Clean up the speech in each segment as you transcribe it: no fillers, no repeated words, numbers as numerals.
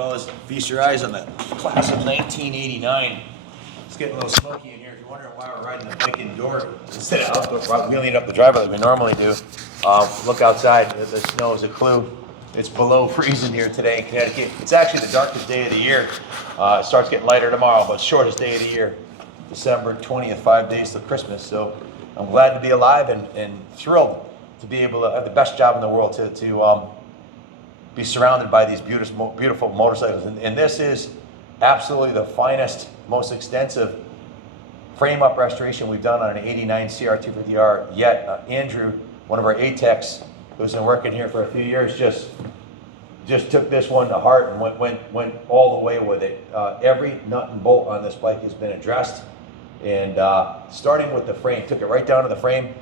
fellas. Feast your eyes on the class of 1989. It's getting a little smoky in here. If you're wondering why we're riding the bike indoor instead of outdoor, wheeling it up the driveway like we normally do, look outside. The snow is a clue. It's below freezing here today in Connecticut. It's actually the darkest day of the year. It starts getting lighter tomorrow, but shortest day of the year, December 20th, 5 days till Christmas. So I'm glad to be alive and thrilled to be able to have the best job in the world to be surrounded by these beautiful motorcycles. And this is absolutely the finest, most extensive frame up restoration we've done on an 89 CR250R yet. Andrew, one of our A-techs, who's been working here for a few years, just took this one to heart and went all the way with it. Every nut and bolt on this bike has been addressed. And starting with the frame, took it right down to the frame.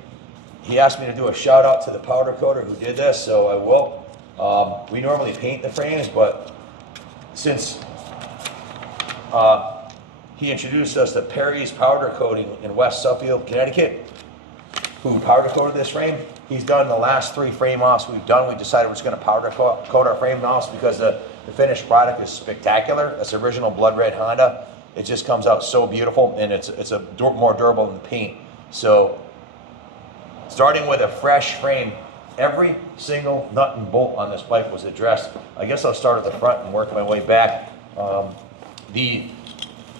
He asked me to do a shout out to the powder coater who did this, so I will. We normally paint the frames, but since he introduced us to Perry's Powder Coating in West Suffield, Connecticut, who powder coated this frame, he's done the last 3 frame offs we've done. We decided we're just going to powder coat our frame offs because the finished product is spectacular. It's original blood red Honda. It just comes out so beautiful, and it's more durable than the paint. So starting with a fresh frame, every single nut and bolt on this bike was addressed. I guess I'll start at the front and work my way back. The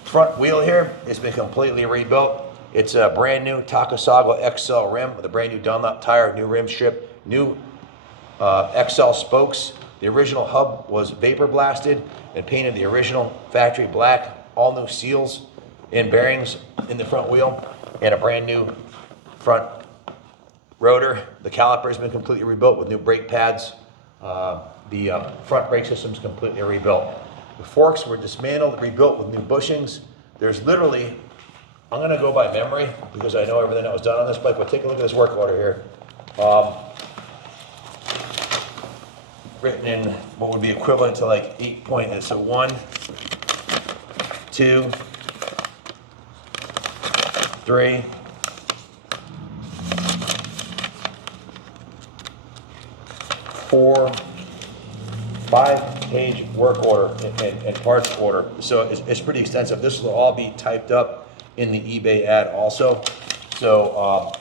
front wheel here has been completely rebuilt. It's a brand new Takasago XL rim with a brand new Dunlop tire, new rim strip, new XL spokes. The original hub was vapor blasted and painted the original factory black. All new seals and bearings in the front wheel, and a brand new front rotor. The caliper has been completely rebuilt with new brake pads. The front brake system is completely rebuilt. The forks were dismantled, rebuilt with new bushings. There's literally, I'm going to go by memory because I know everything that was done on this bike, but take a look at this work order here. Written in what would be equivalent to like 8 points. So 1, 2, 3, 4, 5-page work order and parts order. So it's pretty extensive. This will all be typed up in the eBay ad also. So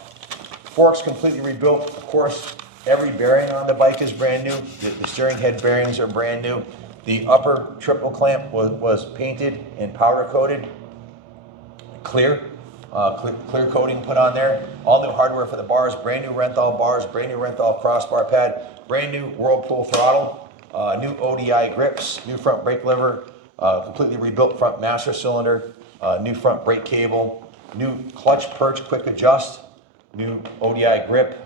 forks completely rebuilt. Of course, every bearing on the bike is brand new. The steering head bearings are brand new. The upper triple clamp was painted and powder coated. Clear coating put on there. All new hardware for the bars, brand new Renthal bars, brand new Renthal crossbar pad, brand new Whirlpool throttle, new ODI grips, new front brake lever, completely rebuilt front master cylinder, new front brake cable, new clutch perch quick adjust, new ODI grip,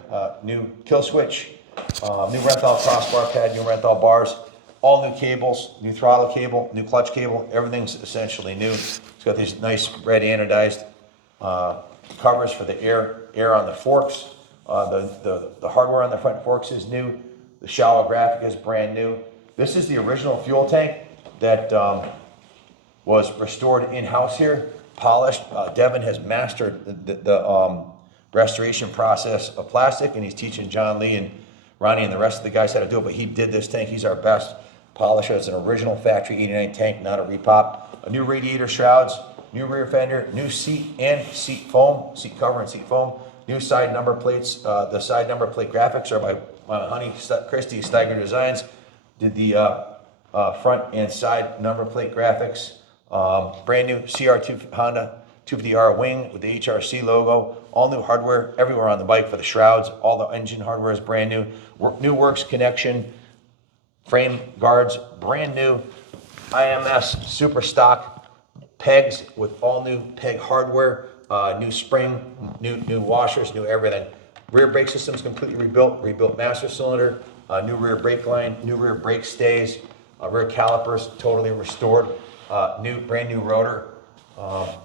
new kill switch, new Renthal crossbar pad, new Renthal bars, all new cables, new throttle cable, new clutch cable. Everything's essentially new. It's got these nice red anodized covers for the air on the forks. The hardware on the front forks is new. The shallow graphic is brand new. This is the original fuel tank that was restored in-house here, polished. Devin has mastered the restoration process of plastic, and he's teaching John Lee and Ronnie and the rest of the guys how to do it, but he did this tank. He's our best polisher. It's an original factory 89 tank, not a repop. A new radiator shrouds, new rear fender, new seat and seat foam, seat cover and seat foam, new side number plates. The side number plate graphics are by Honey Christie Steiger Designs. Did the front and side number plate graphics. Brand new Honda 250R wing with the HRC logo. All new hardware everywhere on the bike for the shrouds. All the engine hardware is brand new. New works connection, frame guards, brand new IMS super stock pegs with all new peg hardware, new spring, new washers, new everything. Rear brake system's completely rebuilt master cylinder, new rear brake line, new rear brake stays, rear calipers totally restored, brand new rotor,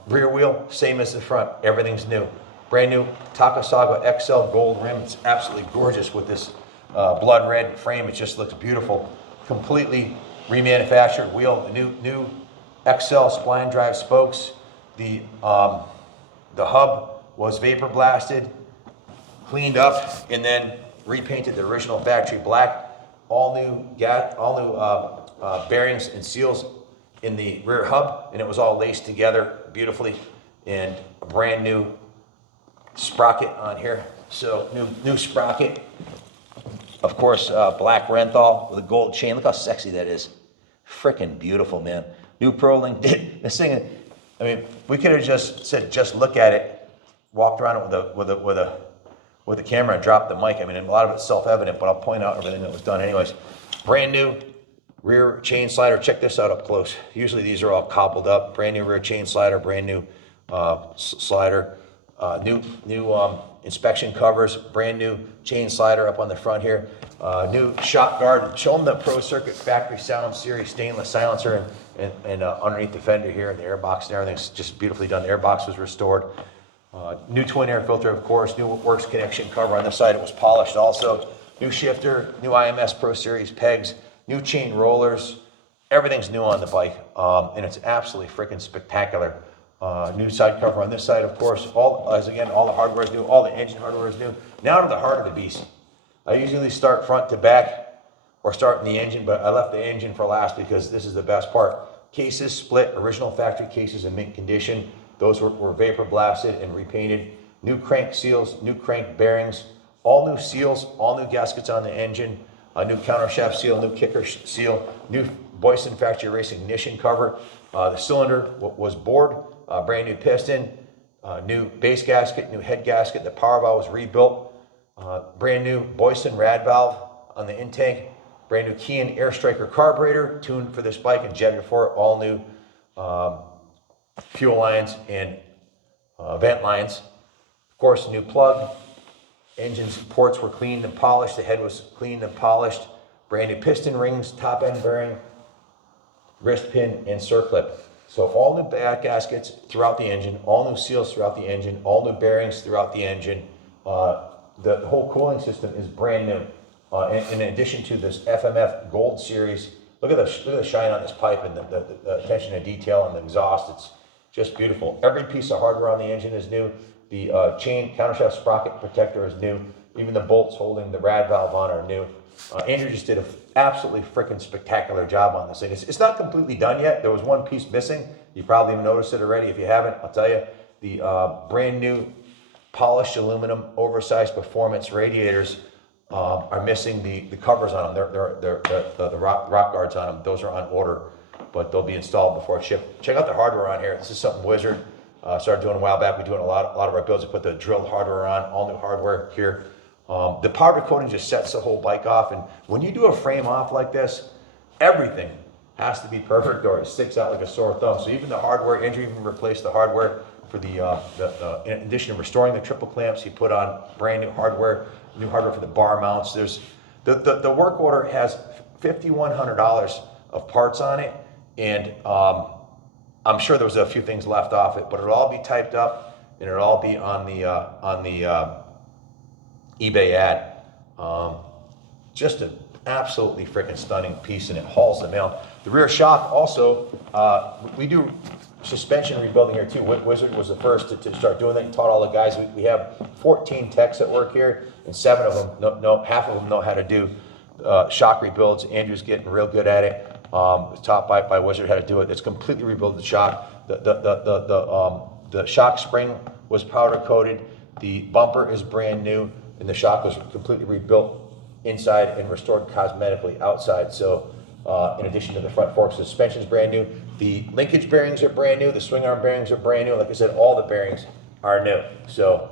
rear wheel same as the front, everything's new. Brand new Takasago XL gold rim. It's absolutely gorgeous with this blood red frame. It just looks beautiful. Completely remanufactured wheel, the new XL spline drive spokes. The hub was vapor blasted, cleaned up, and then repainted the original factory black. All new bearings and seals in the rear hub, and it was all laced together beautifully, and a brand new sprocket on here. So new sprocket, of course, black Renthal with a gold chain. Look how sexy that is. Freaking beautiful, man. New Pro-Link. This thing, I mean, we could have just said, just look at it, walked around it with a camera and dropped the mic. I mean, a lot of it's self-evident, but I'll point out everything that was done anyways. Brand new rear chain slider. Check this out up close. Usually these are all cobbled up. Brand new rear chain slider, brand new slider. New inspection covers, brand new chain slider up on the front here. New shock guard. Show them the Pro Circuit Factory Sound Series stainless silencer and underneath the fender here, the airbox and everything's just beautifully done. The airbox was restored. New twin air filter, of course. New works connection cover on this side. It was polished also. New shifter, new IMS Pro Series pegs, new chain rollers. Everything's new on the bike, and it's absolutely freaking spectacular. New side cover on this side, of course. All the hardware is new. All the engine hardware is new. Now to the heart of the beast. I usually start front to back or start in the engine, but I left the engine for last because this is the best part. Cases split, original factory cases in mint condition. Those were vapor blasted and repainted. New crank seals, new crank bearings, all new seals, all new gaskets on the engine, a new countershaft seal, new kicker seal, new Boyson factory race ignition cover. The cylinder was bored. Brand new piston, new base gasket, new head gasket. The power valve was rebuilt. Brand new Boyson rad valve on the intake. Brand new Kean Air Striker carburetor, tuned for this bike and jetted for it. All new fuel lines and vent lines. Of course, new plug. Engines ports were cleaned and polished. The head was cleaned and polished. Brand new piston rings, top end bearing, wrist pin, and circlip. So all new back gaskets throughout the engine, all new seals throughout the engine, all new bearings throughout the engine. The whole cooling system is brand new. In addition to this FMF Gold Series, look at the shine on this pipe and the attention to detail on the exhaust. It's just beautiful. Every piece of hardware on the engine is new. The chain countershaft sprocket protector is new. Even the bolts holding the rad valve on are new. Andrew just did an absolutely freaking spectacular job on this thing. It's not completely done yet. There was one piece missing. You probably have noticed it already. If you haven't, I'll tell you. The brand new polished aluminum oversized performance radiators are missing the covers on them. They're the rock guards on them. Those are on order, but they'll be installed before it's shipped. Check out the hardware on here. This is something Wizard started doing a while back. We're doing a lot of our builds. We put the drilled hardware on, all new hardware here. The powder coating just sets the whole bike off, and when you do a frame off like this, everything has to be perfect or it sticks out like a sore thumb. So even the hardware, Andrew even replaced the hardware for in addition to restoring the triple clamps, he put on brand new hardware for the bar mounts. There's the work order has $5,100 of parts on it, and I'm sure there was a few things left off it, but it'll all be typed up and it'll all be on the eBay ad. Just an absolutely freaking stunning piece, and it hauls the mail. The rear shock also, we do suspension rebuilding here too. Wizard was the first to start doing that and taught all the guys. We have 14 techs that work here, and 7 of them, half of them know how to do shock rebuilds. Andrew's getting real good at it. Taught by Wizard how to do it. It's completely rebuilt the shock. The shock spring was powder coated. The bumper is brand new, and the shock was completely rebuilt inside and restored cosmetically outside. So in addition to the front fork, suspension is brand new. The linkage bearings are brand new. The swing arm bearings are brand new. Like I said, all the bearings are new. So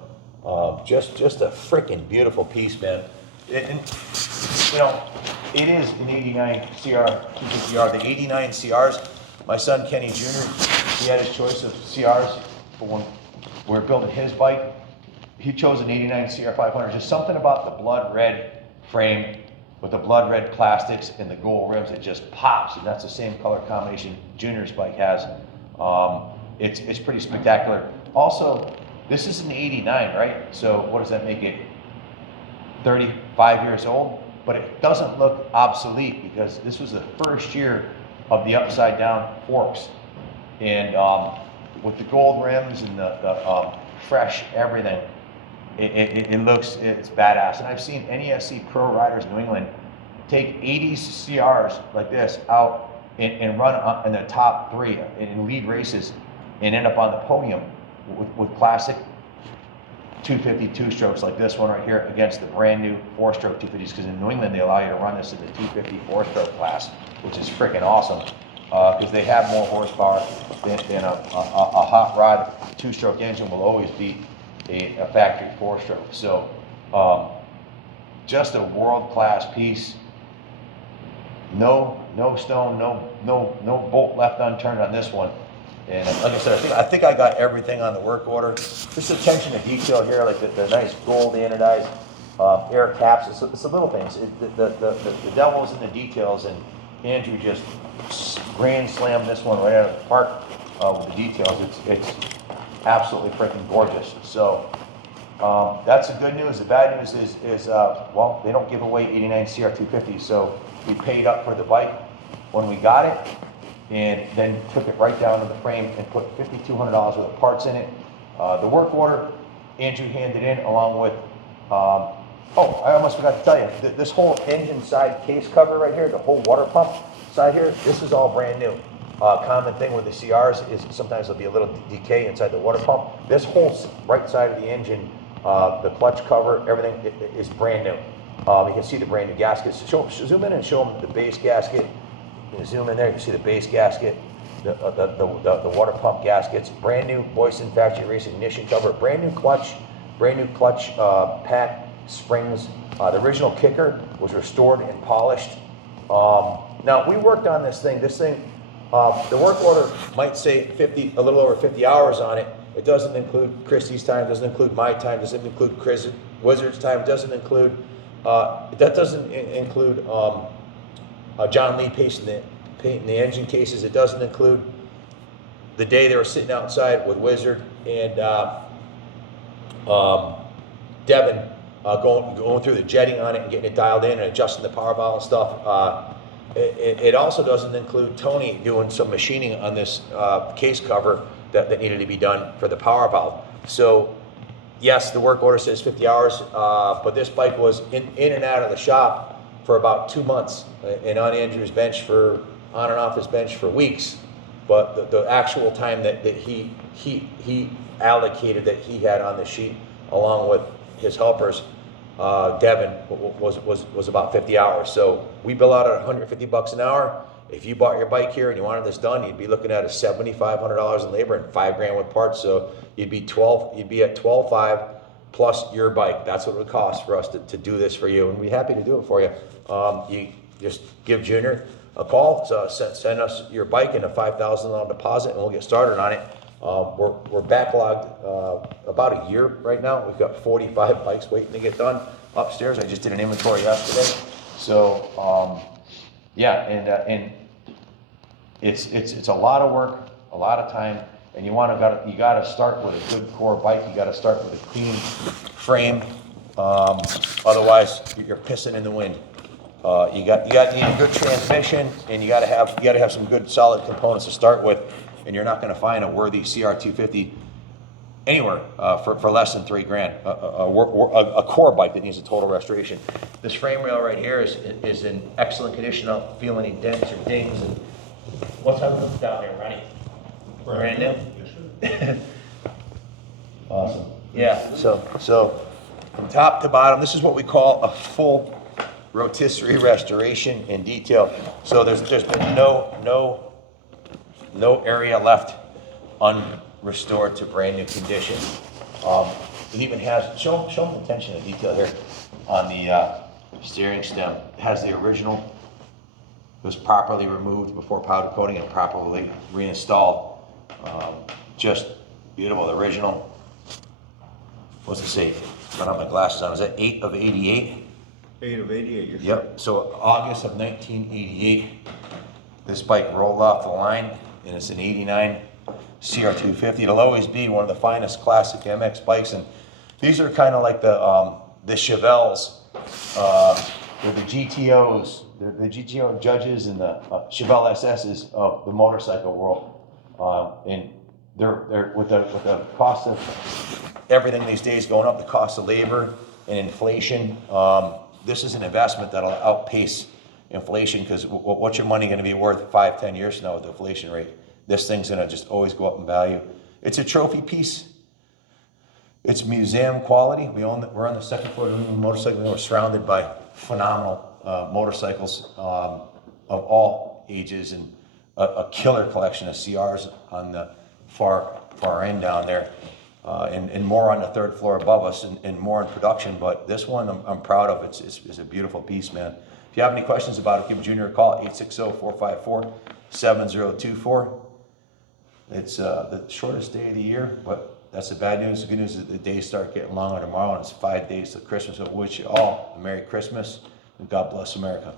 just a freaking beautiful piece, man. It is an 89 CR250R. The 89 CRs, my son Kenny Jr., he had his choice of CRs, but when we were building his bike, he chose an 89 CR500. Just something about the blood red frame with the blood red plastics and the gold rims, it just pops, and that's the same color combination Junior's bike has. It's pretty spectacular. Also, this is an 89, right? So what does that make it? 35 years old, but it doesn't look obsolete because this was the first year of the upside down forks. And with the gold rims and the fresh everything, it's badass. And I've seen NESC pro riders in New England take 80 CRs like this out and run in the top 3 in lead races and end up on the podium with classic 250 two-strokes like this one right here against the brand new 4-stroke 250s, because in New England they allow you to run this in the 250 4-stroke class, which is freaking awesome, because they have more horsepower than a hot rod 2-stroke engine will always beat a factory 4-stroke. So just a world-class piece. No stone, no bolt left unturned on this one. And like I said, I think I got everything on the work order. Just attention to detail here, like the nice gold anodized air caps. It's the little things. The devil's in the details, and Andrew just grand slammed this one right out of the park with the details. It's absolutely freaking gorgeous. So that's the good news. The bad news is well, they don't give away 89 CR250s, so we paid up for the bike when we got it, and then took it right down to the frame and put $5,200 worth of parts in it. The work order, Andrew handed in along with, oh, I almost forgot to tell you, this whole engine side case cover right here, the whole water pump side here, this is all brand new. Common thing with the CRs is sometimes there'll be a little decay inside the water pump. This whole right side of the engine, the clutch cover, everything is brand new. You can see the brand new gaskets. Zoom in and show them the base gasket. You can zoom in there, you can see the base gasket, the water pump gaskets, brand new Boyson factory race ignition cover, brand new clutch pad springs. The original kicker was restored and polished. Now we worked on this thing. The work order might say a little over 50 hours on it. It doesn't include Christie's time, doesn't include my time, doesn't include Chris Wizard's time, doesn't include John Lee painting the engine cases. It doesn't include the day they were sitting outside with Wizard and Devin going through the jetting on it and getting it dialed in and adjusting the power valve and stuff. It also doesn't include Tony doing some machining on this case cover that needed to be done for the power valve. So yes, the work order says 50 hours, but this bike was in and out of the shop for about 2 months, and on Andrew's bench on and off his bench for weeks. But the actual time that he allocated, that he had on the sheet along with his helpers, Devin, was about 50 hours. So we bill out at $150 an hour. If you bought your bike here and you wanted this done, you'd be looking at a $7,500 in labor and $5,000 with parts. So you'd be at $12,500 plus your bike. That's what it would cost for us to do this for you, and we're happy to do it for you. You just give Junior a call, send us your bike and a $5,000 deposit, and we'll get started on it. We're backlogged about a year right now. We've got 45 bikes waiting to get done upstairs. I just did an inventory yesterday. So yeah, and it's a lot of work, a lot of time, and you gotta start with a good core bike. You gotta start with a clean frame. Otherwise, you're pissing in the wind. You need a good transmission, and you gotta have some good solid components to start with, and you're not gonna find a worthy CR250 anywhere for less than $3,000. A core bike that needs a total restoration. This frame rail right here is in excellent condition. I don't feel any dents or dings. And what's up down there, Ronnie? Brand new? Yes, sir. Awesome. Yeah. So from top to bottom, this is what we call a full rotisserie restoration in detail. So there's been no area left unrestored to brand new condition. It even has show them the attention to detail here on the steering stem. It has the original. It was properly removed before powder coating and properly reinstalled. Just beautiful. The original. What's it say? I don't have my glasses on. Is that 8 of 88? 8 of 88. Yep. So August of 1988, this bike rolled off the line, and it's an 89 CR250. It'll always be one of the finest classic MX bikes, and these are kind of like the Chevelles, the GTOs, the GTO judges, and the Chevelle SSs of the motorcycle world. And they're with the cost of everything these days going up, the cost of labor and inflation. This is an investment that'll outpace inflation, because what's your money going to be worth 5-10 years from now with the inflation rate? This thing's going to just always go up in value. It's a trophy piece. It's museum quality. We're on the second floor of the motorcycle. We're surrounded by phenomenal motorcycles of all ages, and a killer collection of CRs on the far end down there, and more on the third floor above us, and more in production. But this one I'm proud of. It's a beautiful piece, man. If you have any questions about it, give Junior a call, 860-454-7024. It's the shortest day of the year, but that's the bad news. The good news is the days start getting longer tomorrow, and it's 5 days till Christmas. So I wish you all a Merry Christmas, and God bless America.